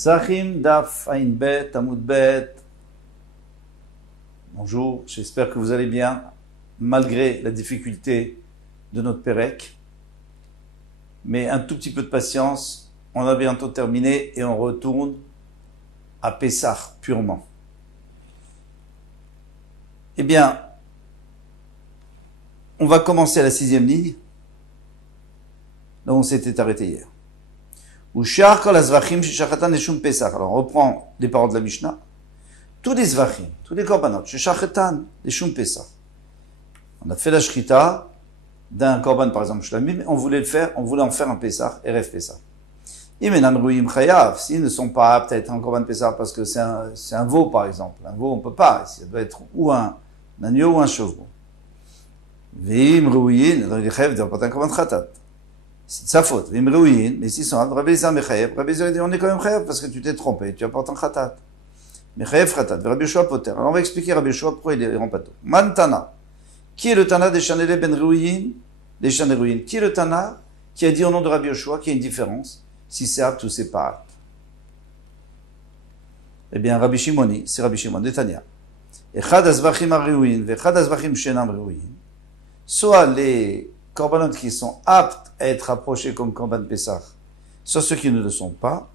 Psachim Daf Ain Bet Amud Bet. Bonjour, j'espère que vous allez bien, malgré la difficulté de notre Pérec. Mais un tout petit peu de patience, on a bientôt terminé et on retourne à Pessah purement. Eh bien, on va commencer à la 6e ligne, là où on s'était arrêté hier. Alors on reprend les paroles de la Mishnah. Tous les zvachim, tous les korbanot, shechachatan, les shum Pesach. On a fait la shrita d'un korban, par exemple, shlamim, on voulait en faire un Pesach, Erev Pesach. Imenan ruim chayav, s'ils ne sont pas aptes à être un korban Pesach parce que c'est un veau, par exemple. Un veau, on peut pas. Ça doit être ou un agneau ou un chevreau. Veim ruin, donc les chayav doivent pas être un korban chatat. C'est de sa faute. Veim ruin, mais s'ils sont aptes, Rabbi Eliezer mechayev, Rabbi Eliezer dit on est quand même chayav parce que tu t'es trompé, tu apportes un chatat. Mechayev chatat, Rabbi Yoshua poter. Alors on va expliquer Rabbi Yoshua pourquoi il rend pas tout. Mantana. Qui est le Tana des Chanele ben Ruyin, des Chanele Ruyin? Qui est le Tana qui a dit au nom de Rabbi Yoshua qu'il y a une différence si c'est apte ou c'est pas apte? Eh bien, Rabbi Shimoni, c'est Rabbi Shimon de Tanya. Echad azvachim ha-ruyin, vechad azvachim shenam ruyin. Soit les korbanot qui sont aptes à être approchés comme korban Pesach, soit ceux qui ne le sont pas.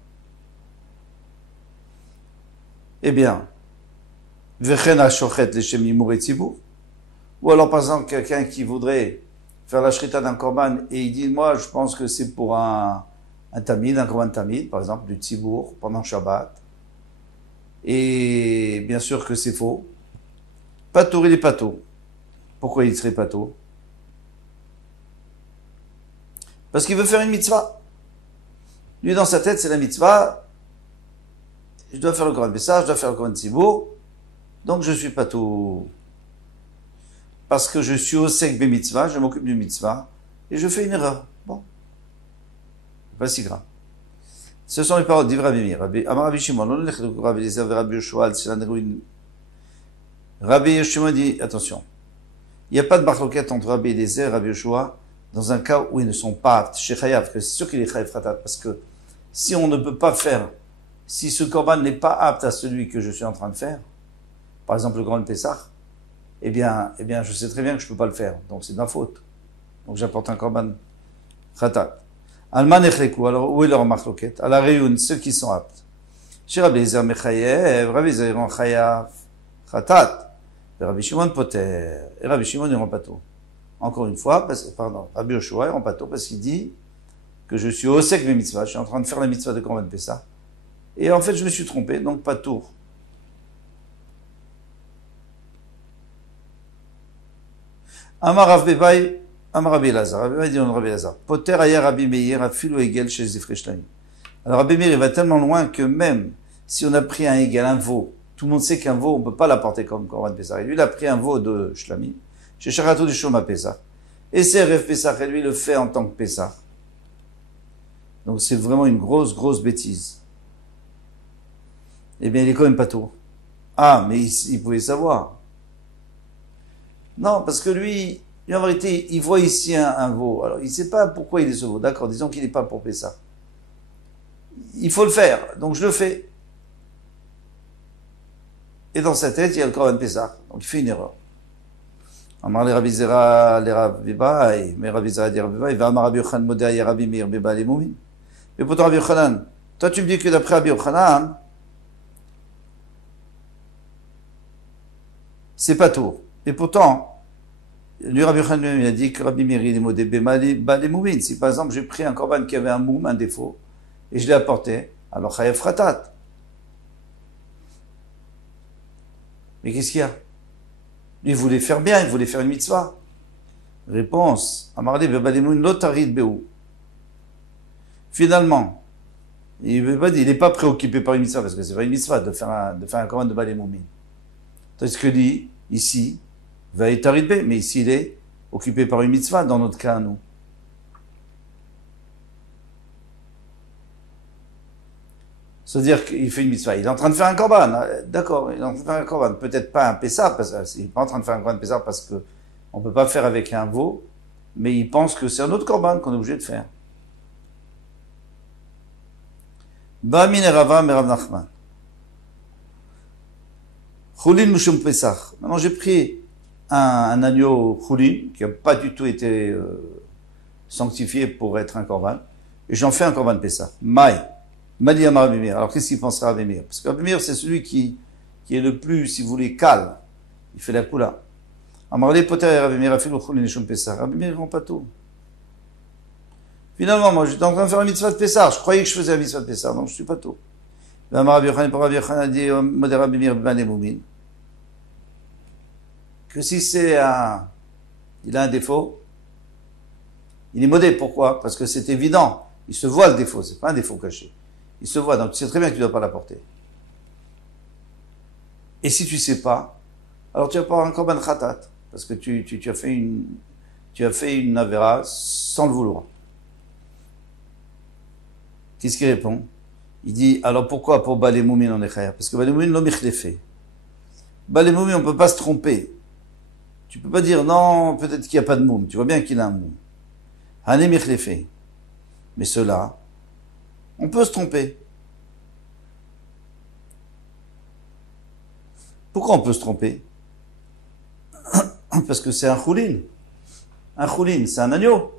Eh bien, vechen ha-shochet leshem yimur etzibur. Ou alors, par exemple, quelqu'un qui voudrait faire la shrita d'un korban et il dit, moi, je pense que c'est pour un tamid, un korban tamid, par exemple, du tzibour, pendant Shabbat. Et bien sûr que c'est faux. Patour, il est pato. Pourquoi il serait pato? Parce qu'il veut faire une mitzvah. Lui, dans sa tête, c'est la mitzvah. Je dois faire le korban Pessah, je dois faire le korban tzibour. Donc, je suis pato. Parce que je suis au sec des mitzvahs, je m'occupe du mitzvah, et je fais une erreur. Bon. Pas si grave. Ce sont les paroles d'Ivra Bimir. Rabbi Shimon, Rabbi Eliezer, Rabbi Yoshua, Rabbi Yoshua dit, attention, il n'y a pas de marloquette entre Rabbi Eliezer et Rabbi Yoshua dans un cas où ils ne sont pas aptes. Chez Chayav, c'est sûr qu'il est Chayav Khatat, parce que si on ne peut pas faire, si ce korban n'est pas apte à celui que je suis en train de faire, par exemple le Grand Pessah, eh bien, je sais très bien que je peux pas le faire. Donc, c'est de ma faute. Donc, j'apporte un korban khatat. Alman echleku. Alors, où est leur marloquette? À la réunion, ceux qui sont aptes. Chez Rabbi Eliezer mechayev, Rabbi Eliezer en chayav khatat. Rabbi Shimon poter. Et Rabbi Shimon, il rend pas tout. Encore une fois, Rabbi Yoshua, il rend pas tout parce qu'il dit que je suis au sec des mitzvahs. Je suis en train de faire la mitzvah de korban Pessah. Et en fait, je me suis trompé. Donc, pas tout. Amar Rav Bebaï, Amar Rabbi Elazar. Rabbi Bebaï dit on Rabbi Elazar. Poter aya Rabbi Meir afilu egel chez Zifrei Shlamim. Alors Rabbi Meir il va tellement loin que même si on a pris un egel, un veau, tout le monde sait qu'un veau on peut pas l'apporter comme korban Pesach. Et lui il a pris un veau de Shlamim, chez Sharatou du Shoma Pesach. Et c'est Erev Pesach et lui le fait en tant que Pesach. Donc c'est vraiment une grosse bêtise. Eh bien il est quand même pas tout. Ah mais il pouvait savoir. Non, parce que lui, en vérité, il voit ici un veau. Alors, il ne sait pas pourquoi il est ce veau. D'accord, disons qu'il n'est pas pour Pessah. Il faut le faire, donc je le fais. Et dans sa tête, il y a le korban Pessah. Donc, il fait une erreur. Amar le Rabbi Zera, le Rabbi Bebaï, mais Rabbi Zera dit Rabbi Bebaï, va Amar Rabbi Yochanan Modéa, et Rabbi Meir Beba les Moumin. Mais pourtant, Rabbi Yochanan, toi tu me dis que d'après Rabbi Yochanan, c'est pas tout. Et pourtant, lui, Rabbi Yochanan, il a dit que Rabbi Meir, il est modé Beba les Moumin. Si par exemple, j'ai pris un korban qui avait un moum, un défaut, et je l'ai apporté, alors Chayav Khatat. Mais qu'est-ce qu'il y a? Lui, il voulait faire bien, il voulait faire une mitzvah. Réponse. Amarli Beba les Moumin, l'otarid Beou. Finalement, il n'est pas préoccupé par une mitzvah, parce que c'est pas une mitzvah de faire un korban de Beba les Moumin. Tandis que lui, ici, va être arrivé, mais ici il est occupé par une mitzvah, dans notre cas à nous. C'est-à-dire qu'il fait une mitzvah, il est en train de faire un korban, d'accord, il est en train de faire un korban, peut-être pas un Pessah, parce qu'il n'est pas en train de faire un korban Pessah parce que on peut pas faire avec un veau, mais il pense que c'est un autre korban qu'on est obligé de faire. Ba min Rava Merav Nachman. Choulin Mushum Pesach. Maintenant, j'ai pris un agneau choulin qui n'a pas du tout été sanctifié pour être un korban, et j'en fais un korban Pesach. Maï. Mali Amar Rabbi Meir. Alors, qu'est-ce qu'il pensera Rabbi Meir? Parce que Rabbi Meir, c'est celui qui est le plus, si vous voulez, calme. Il fait la coula. Amarle Poter et Rabbi Meir a fait le choulin Mushum Pesach. Rabbi Meir, ils vont pas tout. Finalement, moi, j'étais en train de faire la mitzvah de Pessah. Je croyais que je faisais la mitzvah de Pessah, donc je suis pas tôt. A dit, que si c'est il a un défaut, il est modé. Pourquoi? Parce que c'est évident. Il se voit le défaut. C'est pas un défaut caché. Il se voit. Donc, tu sais très bien que tu dois pas l'apporter. Et si tu sais pas, alors tu vas pas avoir un korban khatat. Parce que tu as fait une avéra sans le vouloir. Qu'est-ce qu'il répond? Il dit, alors pourquoi pour Balémoumine on est khayar? Parce que Balémoumine l'homme fait. Balémoumine, on peut pas se tromper. Tu peux pas dire, non, peut-être qu'il n'y a pas de moum. Tu vois bien qu'il a un moum. Hané fait. Mais ceux-là, on peut se tromper. Pourquoi on peut se tromper? Parce que c'est un choulin. Un choulin, c'est un agneau.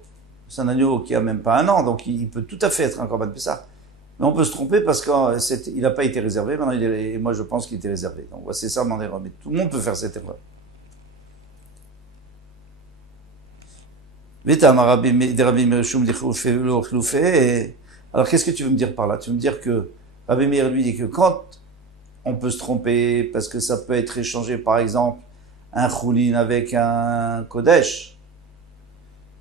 C'est un agneau qui a même pas un an, donc il peut tout à fait être un korban Pessah. Mais on peut se tromper parce qu'il n'a pas été réservé. Maintenant, et moi, je pense qu'il était réservé. Donc, c'est ça mon erreur. Mais tout le monde peut faire cette erreur. Alors, qu'est-ce que tu veux me dire par là? Tu veux me dire que Rabbi Meir lui dit que quand on peut se tromper, parce que ça peut être échangé, par exemple, un choulin avec un kodesh.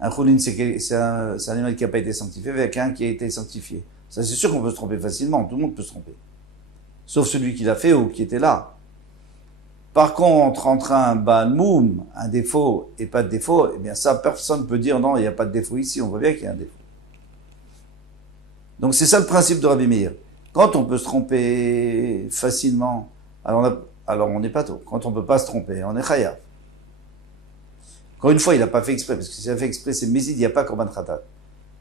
Un choulin, c'est un animal qui n'a pas été sanctifié avec un qui a été sanctifié. Ça, c'est sûr qu'on peut se tromper facilement. Tout le monde peut se tromper. Sauf celui qui l'a fait ou qui était là. Par contre, entre un balmoum, un défaut et pas de défaut, eh bien ça, personne ne peut dire non, il n'y a pas de défaut ici. On voit bien qu'il y a un défaut. Donc c'est ça le principe de Rabbi Meir. Quand on peut se tromper facilement, alors on n'est pas tôt. Quand on ne peut pas se tromper, on est chayav. Encore une fois, il n'a pas fait exprès, parce que s'il a fait exprès, c'est Mézid, il n'y a pas korban khatat.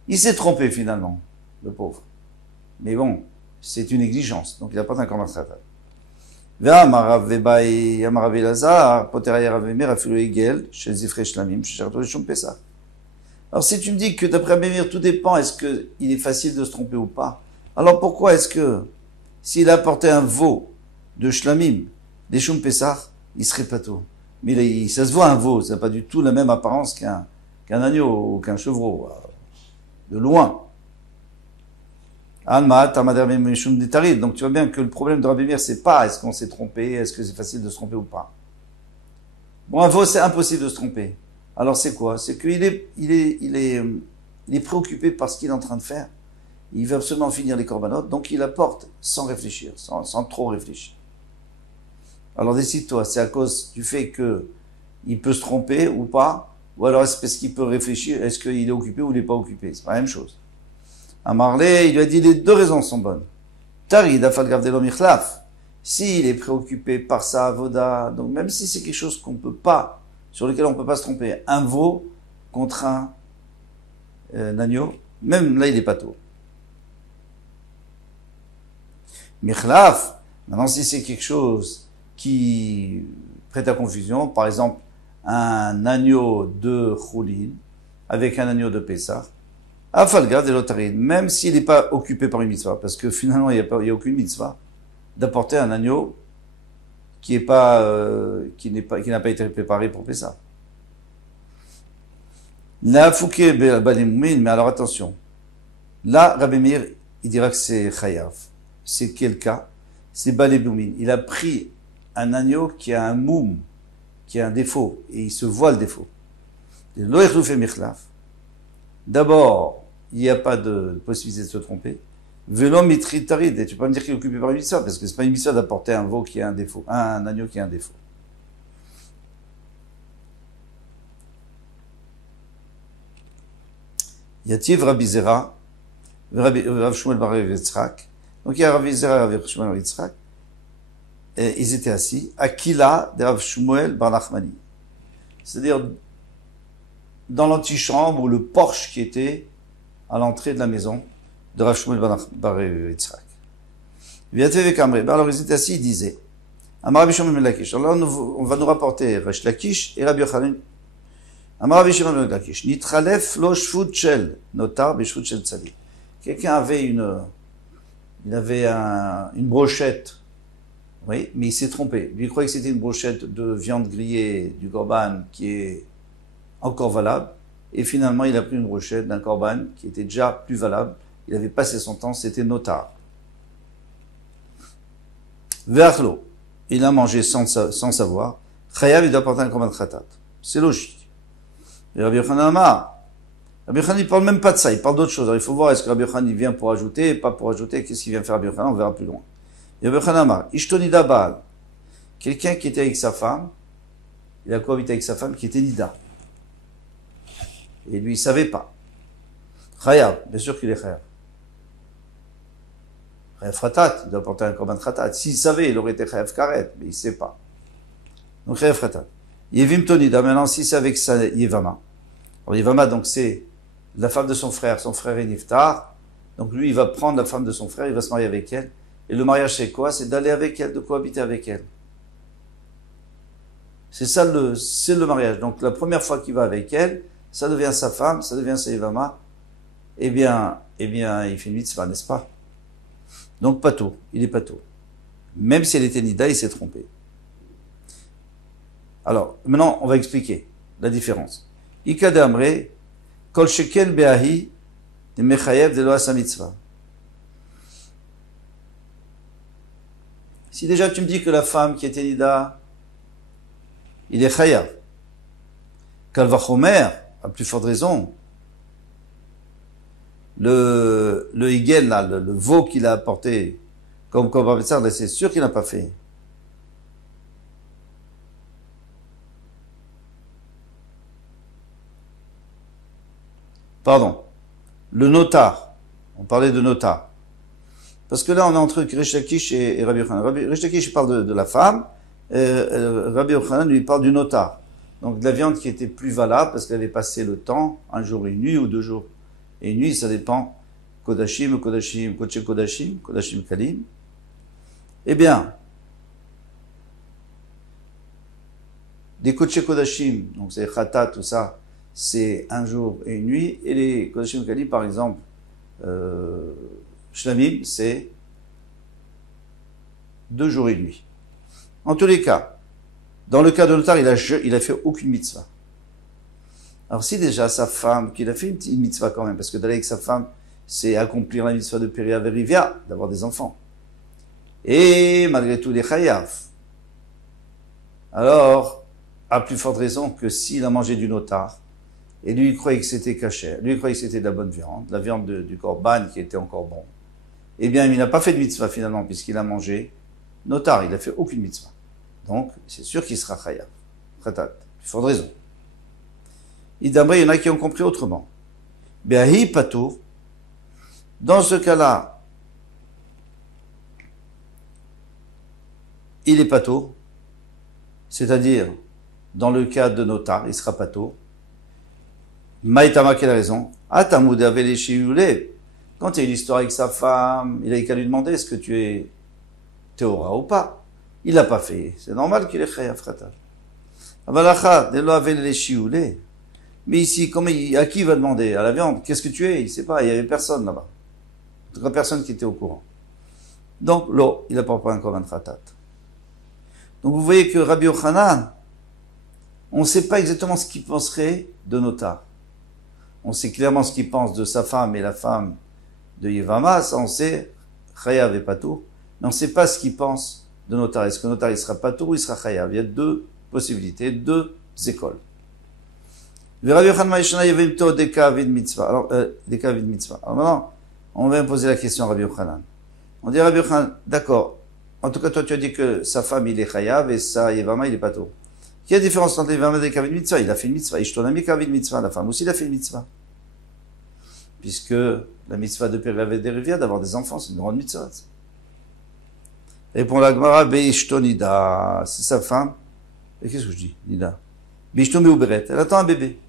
Il s'est trompé finalement, le pauvre. Mais bon, c'est une négligence, donc il n'a pas un korban khatat. Alors si tu me dis que d'après Bémir, tout dépend, est-ce qu'il est facile de se tromper ou pas? Alors pourquoi est-ce que, s'il apportait un veau de shlamim, des shum pesach, il serait pas tôt? Mais ça se voit un veau, ça n'a pas du tout la même apparence qu'un agneau ou qu'un chevreau, de loin. Donc tu vois bien que le problème de Rabbi Meir, c'est pas est-ce qu'on s'est trompé, est-ce que c'est facile de se tromper ou pas. Bon, un veau, c'est impossible de se tromper. Alors c'est quoi? C'est qu'il est préoccupé par ce qu'il est en train de faire. Il veut absolument finir les corbanotes, donc il apporte sans réfléchir, sans trop réfléchir. Alors décide-toi, c'est à cause du fait que il peut se tromper ou pas, ou alors est-ce parce qu'il peut réfléchir, est-ce qu'il est occupé ou il n'est pas occupé? C'est pas la même chose. À Marley, il lui a dit les deux raisons sont bonnes. Tarid afal gavdelo michlaf. S'il est préoccupé par sa avoda, donc même si c'est quelque chose qu'on peut pas, sur lequel on peut pas se tromper, un veau contre un agneau, même là il est pas tôt. Michlaf, maintenant si c'est quelque chose qui prête à confusion, par exemple un agneau de choulin avec un agneau de Pessah, Afalga de l'otarid, même s'il n'est pas occupé par une mitzvah, parce que finalement il n'y a aucune mitzvah d'apporter un agneau qui n'a pas été préparé pour Pessah. La fouké balimoumin, mais alors attention, là Rabbi Meir il dira que c'est chayav. C'est quel cas? C'est balimoumin. Il a pris un agneau qui a un moum, qui a un défaut, et il se voit le défaut. D'abord, il n'y a pas de possibilité de se tromper. Velo mitri tarid, et tu peux pas me dire qu'il est occupé par une mitzvah, parce que c'est pas une mitzvah d'apporter un veau qui a un défaut, un agneau qui a un défaut. Yativ Rabbi Zera, Rav Shmuel bar Yitzhak. Donc il y a Rabbi Zera et Rav Shmuel bar Yitzhak. Et ils étaient assis. Akila de Rav Shmuel bar Nachmani. C'est-à-dire dans l'antichambre ou le porche qui était à l'entrée de la maison de Rav Shmuel bar Yitzhak. Alors ils étaient assis, ils disaient, Amar Rabbi Shimon ben Lakish. Alors là, on va nous rapporter Resh Lakish et Rabbi Yochanan. Amar Rabbi Shimon ben Lakish. Nitralef lo shvut shel notar b'shvut shel tzadik. Quelqu'un avait une brochette. Oui, mais il s'est trompé. Lui, il croyait que c'était une brochette de viande grillée du korban qui est encore valable. Et finalement, il a pris une brochette d'un korban qui était déjà plus valable. Il avait passé son temps, c'était notar. Ve'achlo. Il a mangé sans savoir. Chayav, il doit porter un korban khatat. C'est logique. Et Rabbi Yochanan Amar. Rabbi Yochanan, il parle même pas de ça, il parle d'autre chose. Alors, il faut voir est-ce que Rabbi Yochanan, il vient pour ajouter, pas pour ajouter. Qu'est-ce qu'il vient faire Rabbi Yochanan? On verra plus loin. Rabbi Yochanan Amar. Ishtonida Baal. Quelqu'un qui était avec sa femme, il a cohabité avec sa femme qui était Nida. Et lui, il savait pas. Chayav, bien sûr qu'il est Chayav. Chayav Khatat, il doit porter un korban Khatat. S'il savait, il aurait été Chayav Karet, mais il sait pas. Donc Chayav Khatat. Yevim Tonida, maintenant, si c'est avec sa Yevama. Alors Yevama, donc c'est la femme de son frère est Niftar. Donc lui, il va prendre la femme de son frère, il va se marier avec elle. Et le mariage, c'est quoi? C'est d'aller avec elle, de cohabiter avec elle. C'est ça c'est le mariage. Donc la première fois qu'il va avec elle, ça devient sa femme, ça devient sa Yevama. Eh bien, il fait une mitzvah, n'est-ce pas? Donc pato, il est pato. Même si elle était Nida, il s'est trompé. Alors, maintenant, on va expliquer la différence. Ikade Amre, Kol Shekel Beahi, de Mechayev de Loas mitzvah. Si déjà tu me dis que la femme qui était Nida, il est Chayav. Kalvachomer, à plus forte raison, le Higel, là, le veau qu'il a apporté, comme Korban, c'est sûr qu'il n'a pas fait. Pardon. Le notar. On parlait de notar. Parce que là, on est entre Resh Lakish et Rabbi Yochanan. Resh Lakish, il parle de la femme. Rabbi Yochanan, lui, parle du notar. Donc, de la viande qui était plus valable parce qu'elle avait passé le temps, un jour et une nuit ou 2 jours et une nuit, ça dépend. Kodashim, Kodesh Kodashim, Kodashim Kalim. Eh bien, des Kodesh Kodashim, donc c'est Khatat, tout ça, c'est un jour et une nuit. Et les Kodashim Kalim, par exemple, Shlamim, c'est 2 jours et une nuit. En tous les cas, dans le cas de notar, il a fait aucune mitzvah. Alors si déjà sa femme, qu'il a fait une petite mitzvah quand même, parce que d'aller avec sa femme, c'est accomplir la mitzvah de Péria Verivia, d'avoir des enfants. Et malgré tout, les chayav. Alors, à plus forte raison que s'il a mangé du notar, et lui il croyait que c'était caché, lui il croyait que c'était de la bonne viande, la viande du korban qui était encore bon, eh bien il n'a pas fait de mitzvah finalement, puisqu'il a mangé notar, il n'a fait aucune mitzvah. Donc, c'est sûr qu'il sera chayav. Khatat, plus forte raison. Idamre, il y en a qui ont compris autrement. Beahi pato, dans ce cas-là, il est pato, c'est-à-dire, dans le cas de notar, il sera pato. Maïtama, quelle raison? Atamoud avait les chioulés. Quand il y a une histoire avec sa femme, il a qu'à lui demander est-ce que tu es théora ou pas. Il l'a pas fait. C'est normal qu'il est chayav khatat. Avalacha, dès avait les chioulés. Mais ici, à qui il va demander? À la viande. Qu'est-ce que tu es? Il sait pas. Il y avait personne là-bas. En tout cas, personne qui était au courant. Donc, l'eau, il n'apporte pas un korban khatat. Donc, vous voyez que Rabbi Yochanan, on ne sait pas exactement ce qu'il penserait de notar. On sait clairement ce qu'il pense de sa femme et la femme de Yevama. Ça, on sait. Chayav et pato. Mais on ne sait pas ce qu'il pense de notar. Est-ce que notar, il sera pato ou il sera chayav? Il y a 2 possibilités, 2 écoles. Alors, maintenant, on va poser la question à Rabbi Yochanan. On dit à Rabbi Yochanan, d'accord, en tout cas, toi, tu as dit que sa femme, il est chayav, et sa Yevama, il est pato. Quelle est la différence entre Yevama et Kavin Mitzvah? Il a fait une mitzvah. Ishtonami Kavin Mitzvah, la femme aussi, il a fait une mitzvah. Puisque la mitzvah de Péria Verivia, d'avoir des enfants, c'est une grande mitzvah. Répond la Gemara, Beishtonida, c'est sa femme. Et qu'est-ce que je dis, Nida? Beishtomi ou Beret, elle attend un bébé.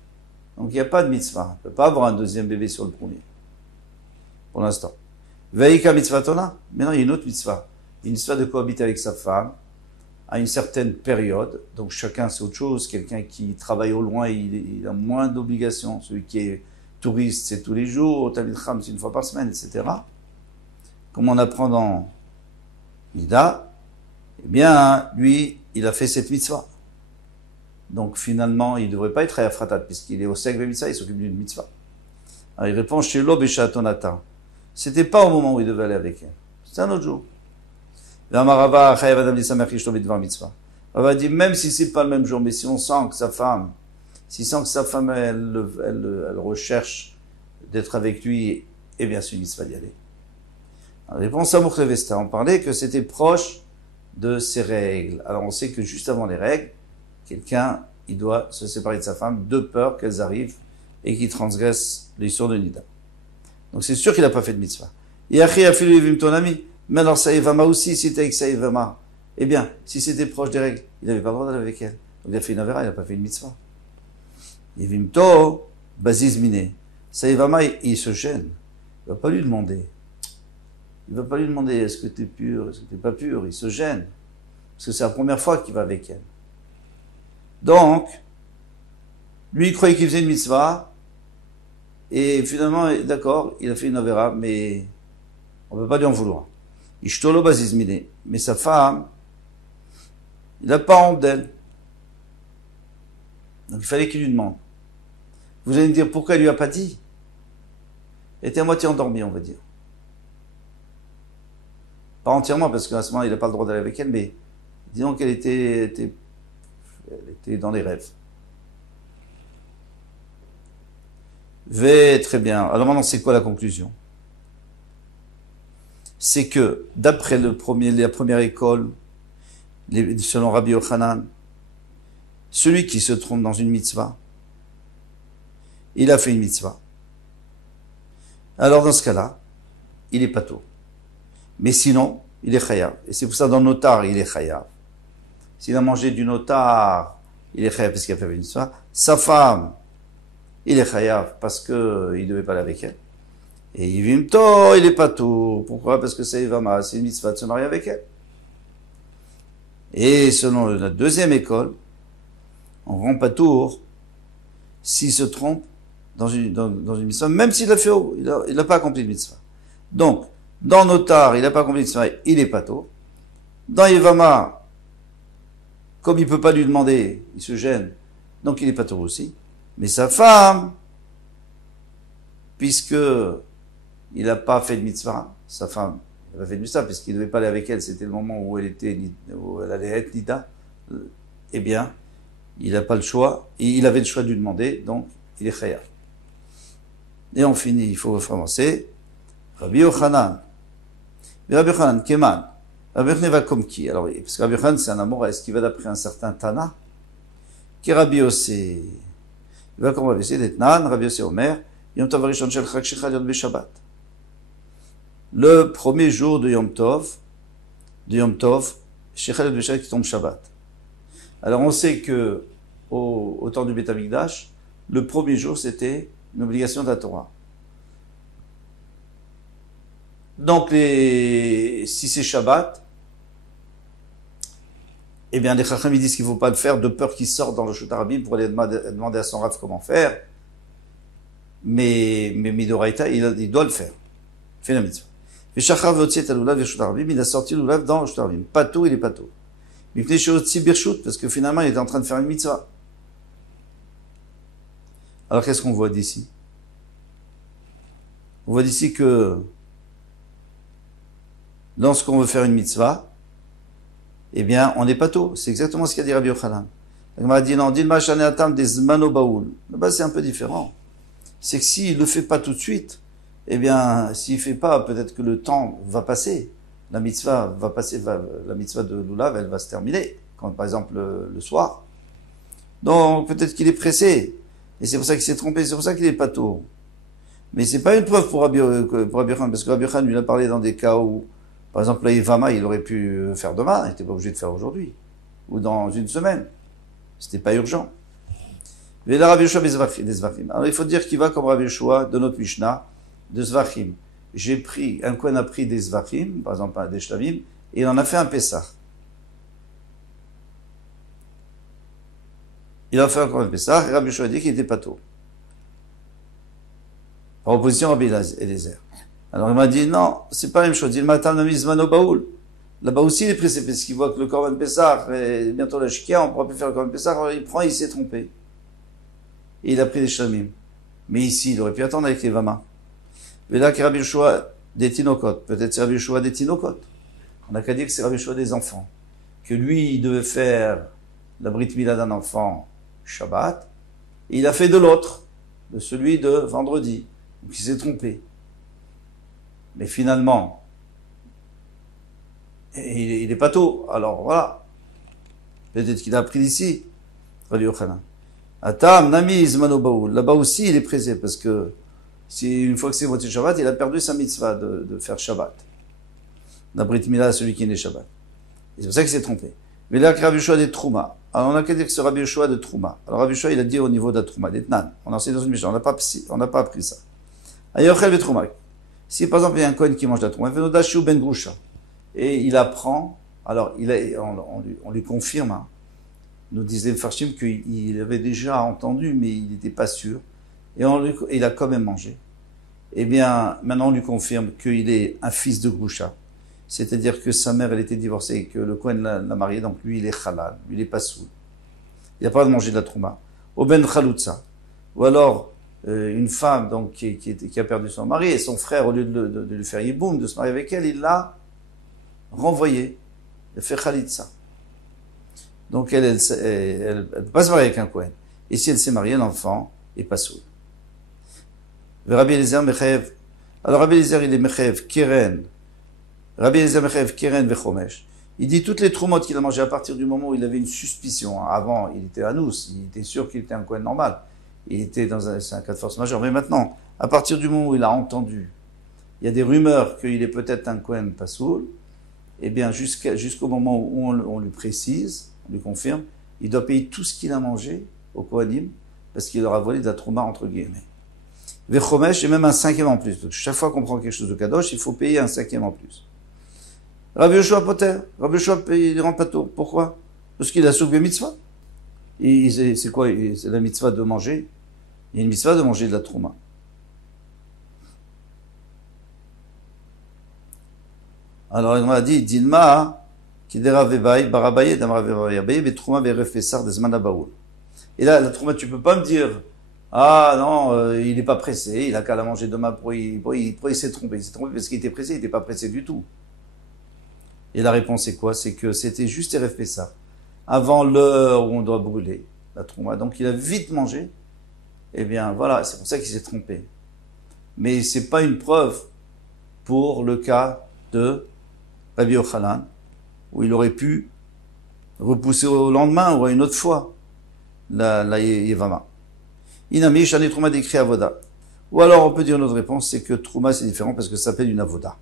Donc il n'y a pas de mitzvah. Elle ne peut pas avoir un deuxième bébé sur le premier. Pour l'instant. Veika mitzvah tona. Maintenant il y a une autre mitzvah. une histoire de cohabiter avec sa femme à une certaine période. Donc chacun c'est autre chose. Quelqu'un qui travaille au loin, il a moins d'obligations. Celui qui est touriste, c'est tous les jours. Talmid Chacham, c'est une fois par semaine, etc. Comme on apprend dans Nida, eh bien, lui, il a fait cette mitzvah. Donc finalement, il ne devrait pas être à Fratat, puisqu'il est au sec de mitzvah, il s'occupe d'une mitzvah. Alors il répond chez l'Ob et Shatonata. C'était pas au moment où il devait aller avec elle. C'était un autre jour. Rava dit, même si c'est pas le même jour, mais si on sent que sa femme, elle recherche d'être avec lui, eh bien, c'est une mitzvah d'y aller. Alors, réponse à Moukhlevesta, on parlait que c'était proche de ses règles. Alors, on sait que juste avant les règles, quelqu'un, il doit se séparer de sa femme de peur qu'elles arrivent et qu'il transgresse l'histoire de Nida. Donc, c'est sûr qu'il n'a pas fait de mitzvah. Yachi afilu yivim ton ami. Mais alors, Saïvama aussi, si c'était avec Saïvama, eh bien, si c'était proche des règles, il n'avait pas le droit d'aller avec elle. Donc, il a fait une avera, il n'a pas fait une mitzvah. Yivimto, baziz mine. Saïvama, il se gêne. Il ne va pas lui demander. Il ne va pas lui demander, est-ce que tu es pur, est-ce que tu n'es pas pur. Il se gêne. Parce que c'est la première fois qu'il va avec elle. Donc, lui, il croyait qu'il faisait une mitzvah. Et finalement, d'accord, il a fait une avera, mais on ne peut pas lui en vouloir. Ishtolo bazizmine. Mais sa femme, il n'a pas honte d'elle. Donc il fallait qu'il lui demande. Vous allez me dire pourquoi il lui a pas dit. Elle était à moitié endormie, on va dire. Pas entièrement, parce qu'à ce moment il n'a pas le droit d'aller avec elle, mais disons qu'elle était dans les rêves. Très bien. Alors maintenant, c'est quoi la conclusion? C'est que, d'après la première école, selon Rabbi Yochanan, celui qui se trompe dans une mitzvah, il a fait une mitzvah. Alors dans ce cas-là, il est pato. Mais sinon, il est chayav. Et c'est pour ça, dans le notar, il est chayav. S'il a mangé du notar, il est chayav parce qu'il a fait une mitzvah. Sa femme, il est chayav parce qu'il ne devait pas aller avec elle. Et Yivimto, il est pato. Pourquoi? Parce que c'est Ivama, c'est une mitzvah de se marier avec elle. Et selon la deuxième école, on rend patour s'il se trompe dans une mitzvah, même s'il a fait, il n'a pas accompli le mitzvah. Donc, dans Notar, il n'a pas accompli le mitzvah, il est pato. Dans Yivama, comme il ne peut pas lui demander, il se gêne, donc il est pato aussi. Mais sa femme, puisque il n'a pas fait de mitzvah, sa femme, elle a fait de mitzvah, puisqu'il ne devait pas aller avec elle, c'était le moment où elle allait être Nida, eh bien, il n'a pas le choix, et il avait le choix de lui demander, donc il est chayav. Et on finit, il faut avancer. Rabbi Yochanan. Rabbi Yochanan, Keman. Rabbi Yochanan va comme qui? Alors, parce que Rabbi Yochanan, c'est un amour, est-ce qu'il va d'après un certain Tana? Qui est Rabbi Yossé? Il va comme Rabbi Yossé, d'Etnan, Rabbi Yossé Omer, Yom Tov Rishon Shel Chag Shechal Yod Beshabbat. Le premier jour de Yom Tov, Shechal Yod Beshabbat qui tombe Shabbat. Alors on sait que au temps du Beth Amikdash, le premier jour c'était une obligation de la Torah. Donc si c'est Shabbat, eh bien les Chacham ils disent qu'il ne faut pas le faire de peur qu'il sorte dans le Shut Harabim pour aller demander à son Rav comment faire. Mais Midoraita, il doit le faire. Il fait la mitzvah. Il a sorti l'oulav dans le Shut Harabim. Pato, il est pato. Parce que finalement, il était en train de faire une mitzvah. Alors, qu'est-ce qu'on voit d'ici? On voit d'ici que lorsqu'on veut faire une mitzvah, eh bien, on n'est pas tôt. C'est exactement ce qu'a dit Rabbi Yochanan. Il m'a dit, non, dis-le atam des zmano baoul. Là-bas, c'est un peu différent. C'est que s'il le fait pas tout de suite, eh bien, s'il fait pas, peut-être que le temps va passer. La mitzvah va passer, la mitzvah de l'oulav, elle va se terminer. Quand, par exemple, le soir. Donc, peut-être qu'il est pressé. Et c'est pour ça qu'il s'est trompé. C'est pour ça qu'il est pas tôt. Mais c'est pas une preuve pour Rabbi Yochanan, parce que Rabbi Yochanan lui a parlé dans des cas où, par exemple, la Ivama, il aurait pu faire demain, il n'était pas obligé de faire aujourd'hui. Ou dans une semaine. C'était pas urgent. Mais là, Rabbi Yoshua des Zvachim. Alors, il faut dire qu'il va comme Rabbi Yoshua de notre Mishnah, de Zvachim. Un coin a pris des Zvachim, par exemple, des Shlavim, et il en a fait un Pessah. Il a fait encore un Pessah, et Rabbi Yoshua a dit qu'il était pas tôt. Par opposition à Rabbi Eliezer. Alors il m'a dit, non, c'est pas la même chose. Il m'a mis Mano Baoul. Là-bas aussi, il est pressé parce qu'il voit que le Korban Pessah, et bientôt la Shikia, on ne pourra plus faire le Korban Pessah, alors il prend, il s'est trompé. Et il a pris des Shlamim. Mais ici, il aurait pu attendre avec les Vama. Mais là, que Rabbi Yoshua des Tinokot. Peut-être c'est Rabbi Yoshua des Tinokot. On n'a qu'à dire que c'est Rabbi Yoshua des enfants. Que lui, il devait faire la Brit Mila d'un enfant Shabbat. Et il a fait de l'autre, de celui de vendredi. Donc il s'est trompé. Mais finalement, il est pas tôt. Alors voilà. Peut-être qu'il a appris d'ici. Rabbi Yochanan. Atam, Nami, Zmano Baoul. Là-bas aussi, il est pressé parce que si une fois que c'est voté Shabbat, il a perdu sa mitzvah de faire Shabbat. La Brit Mila, celui qui est né Shabbat. Et c'est pour ça qu'il s'est trompé. Mais là, Rabbi Yoshua des Trouma. Alors, on a qu'à dire que c'est Rabbi Yoshua de Trouma. Alors, Rabbi Yoshua, il a dit au niveau de la Trouma, des Tnan. On a enseigné dans une mission. On n'a pas appris ça. Ayochel ve Trouma. Si, par exemple, il y a un Kohen qui mange la Trouma, Venodashu ben Grusha. Et il apprend, alors, on lui confirme, hein, nous disait le Farshim qu'il avait déjà entendu, mais il n'était pas sûr. Et il a quand même mangé. Eh bien, maintenant, on lui confirme qu'il est un fils de Grusha. C'est-à-dire que sa mère, elle était divorcée et que le Kohen l'a marié, donc lui, il est halal, lui, il est pas sourd. Il n'y a pas de manger de la trouma. Ou ben chaloutza. Ou alors, une femme, donc, qui a perdu son mari, et son frère, au lieu de lui faire yiboum, de se marier avec elle, il l'a renvoyée. Il a fait khalitza. Donc, elle ne peut pas se marier avec un Kohen. Et si elle s'est mariée, l'enfant est pas sourd. Rabbi Eliezer mechev. Alors, Rabbi Eliezer, il est mechev, keren. Rabbi Eliezer mechev, keren vechomesh. Il dit toutes les troumottes qu'il a mangées à partir du moment où il avait une suspicion. Avant, il était anous, il était sûr qu'il était un Kohen normal. Il était c'est un cas de force majeure. Mais maintenant, à partir du moment où il a entendu, il y a des rumeurs qu'il est peut-être un Kohen pasoul, eh bien, jusqu'au moment où on lui précise, on lui confirme, il doit payer tout ce qu'il a mangé au Kohanim, parce qu'il aura volé de la trouma, entre guillemets. Vechomesh, et même un cinquième en plus. Donc, chaque fois qu'on prend quelque chose de kadosh, il faut payer un cinquième en plus. Rabbi Yoshua Poter. Rabbi Yoshua, il rend pas tôt. Pourquoi? Parce qu'il a soulevé mitzvah. C'est quoi? C'est la mitzvah de manger. Il y a une mitzvah de manger de la trouma. Alors, il m'a dit, Dilma, Kidera Vebaï, Barabaye, Damra Vebaï, Betrouma, Verefessar, Desmana Baoul. Et là, la trouma, tu peux pas me dire, ah non, il n'est pas pressé, il a qu'à la manger demain il s'est trompé. Il s'est trompé parce qu'il était pressé, il n'était pas pressé du tout. Et la réponse c'est quoi? C'est que c'était juste Erev Pessah, avant l'heure où on doit brûler la trouma. Donc il a vite mangé. Eh bien voilà, c'est pour ça qu'il s'est trompé. Mais c'est pas une preuve pour le cas de Rabbi Yochanan, où il aurait pu repousser au lendemain ou à une autre fois la Yevama. Inami, Shani Trouma décrit Avoda. Ou alors on peut dire une autre réponse, c'est que Trouma c'est différent parce que ça s'appelle une Avoda.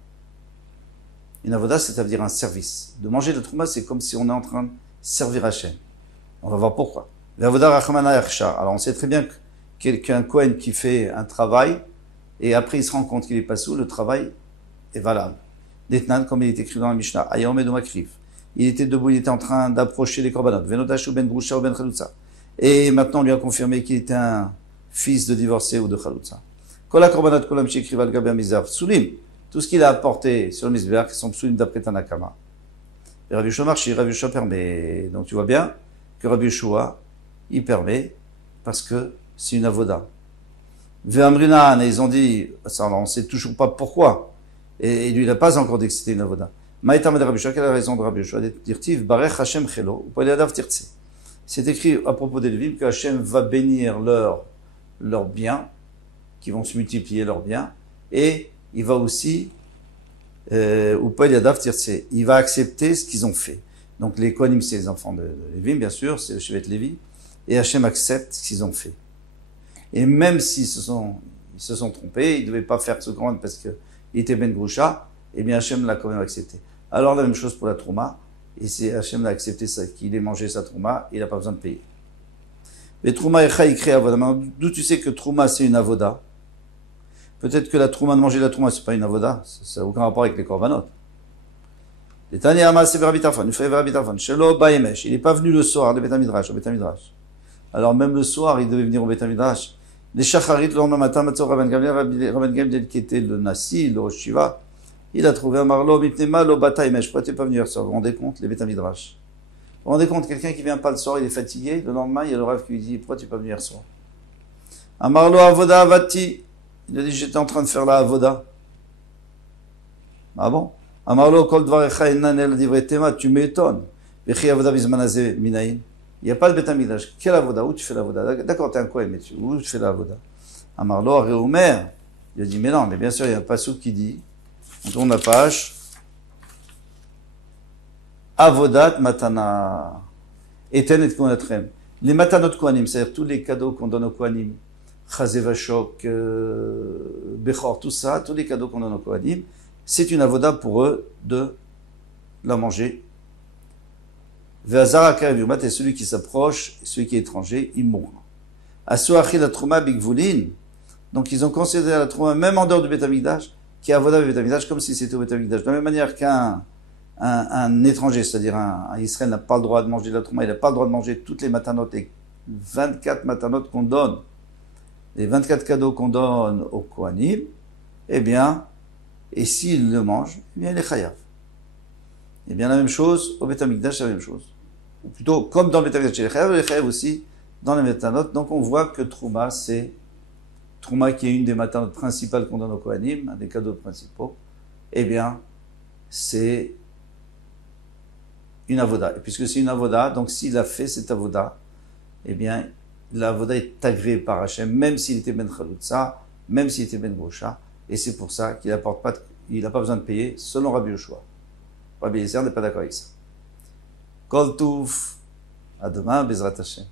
Une avoda, c'est-à-dire un service. De manger de trouma, c'est comme si on est en train de servir Hachem. On va voir pourquoi. L'avoda rachmana yarsha. Alors on sait très bien qu'un Kohen qui fait un travail, et après il se rend compte qu'il est pas sous, le travail est valable. Detnan, comme il est écrit dans la Mishnah, ayom et domakriv. Il était debout, il était en train d'approcher les korbanot. Venodash ou ben grusha ou ben chalutza. Et maintenant on lui a confirmé qu'il était un fils de divorcé ou de chalutza. Kola korbanot kolam shekriv al gaber mizav. Soulim. Tout ce qu'il a apporté sur le Mizbeach, qui sont psoulim d'après Tanakama. Et Rabbi Yoshua marche, Rabbi Yoshua permet. Donc tu vois bien que Rabbi Yoshua, il permet, parce que c'est une avoda. Ve'amrinan, et ils ont dit, ça, on ne sait toujours pas pourquoi. Et lui, il n'a pas encore dit que c'était une avoda. Maïtam de Rabbi Yoshua, quelle est la raison de Rabbi Yoshua? Dirtiv, Barech Hashem Chelo, ou Polyadav Tirtse. C'est écrit à propos des Lévim que Hashem va bénir leurs biens, qui vont se multiplier leurs biens, et il va aussi, il va accepter ce qu'ils ont fait. Donc les Kohanim, c'est les enfants de Lévi, bien sûr, c'est le Shevet Lévi, et Hachem accepte ce qu'ils ont fait. Et même s'ils se sont trompés, ils ne devaient pas faire ce grand parce qu'il était Ben Grusha, eh bien Hachem l'a quand même accepté. Alors la même chose pour la Trouma, et c'est Hachem l'a accepté qu'il ait mangé sa Trouma, il n'a pas besoin de payer. Mais Trouma Echa, il crée Avoda. D'où tu sais que Trouma c'est une Avoda? Peut-être que la trouma, de manger la trouma, c'est pas une avoda, ça n'a aucun rapport avec les korbanot. Tanya Amase Rabbi Tarfon, il fait Rabbi Tarfon, Shelo Bayemesh, il n'est pas venu le soir, le Beth Midrash, au Beth Midrash. Alors même le soir, il devait venir au Beth Midrash. Les Shacharit, le lendemain matin, Matzor Rabban Gamliel, qui était le Nassi, le Rosh Shiva, il a trouvé un Marlo, Mipnema, lo Batayemesh, pourquoi tu n'es pas venu hier soir? Vous vous rendez compte, les Beth Midrash? Vous vous rendez compte, quelqu'un qui vient pas le soir, il est fatigué, le lendemain, il y a le rêve qui lui dit, pourquoi tu n'es pas venu hier soir? Amarlo Avoda Avati, il a dit, j'étais en train de faire la Avoda. Ah bon? Amarlo Kol Dvarecha Enan El Divrei Tema, tu m'étonnes. Vechi Avoda Bizmanazé Minaïn. Il n'y a pas de Beth Amikdash. Quelle avoda? Où tu fais l'avoda? D'accord, t'es un Kohen, mais où tu fais l'avoda? Amarlo Réoumer. Il a dit, mais non, mais bien sûr, il y a un passouk qui dit, on tourne la page, Avodat Matana. Eten et Kohanetrem. Les Matanot Kohanim, c'est-à-dire tous les cadeaux qu'on donne aux Kohanim, Chazé Vachok, Bechor, tout ça, tous les cadeaux qu'on donne aux Kohanim, c'est une avoda pour eux de la manger. Ve'azara Yumat, et celui qui s'approche, celui qui est étranger, il mourra. Asuachi la Trouma Bigvulin. Donc ils ont considéré la Trouma, même en dehors du Beth Amikdash, qui est avoda du Beth Amikdash, comme si c'était au Beth Amikdash. De la même manière qu'un étranger, c'est-à-dire un Israël n'a pas le droit de manger de la Trouma, il n'a pas le droit de manger toutes les matanotes, les 24 matanotes qu'on donne, les 24 cadeaux qu'on donne aux Kohanim, eh bien, et s'il le mange, eh bien il est chayav. Eh bien la même chose, au Beth Amikdash, c'est la même chose. Ou plutôt, comme dans le Beth Amikdash, il est chayav aussi dans les matanotes. Donc on voit que Trouma, c'est Trouma qui est une des matanotes principales qu'on donne aux Kohanim, un des cadeaux principaux, eh bien, c'est une avoda. Et puisque c'est une avoda, donc s'il a fait cette avoda, eh bien, l'avoda est agréée par Hachem, même s'il était ben chalutza, même s'il était ben gosha, et c'est pour ça qu'il n'a pas besoin de payer, selon Rabbi Yoshua. Rabbi Eliezer n'est pas d'accord avec ça. Kol Touf, à demain, Bezrat Hashem.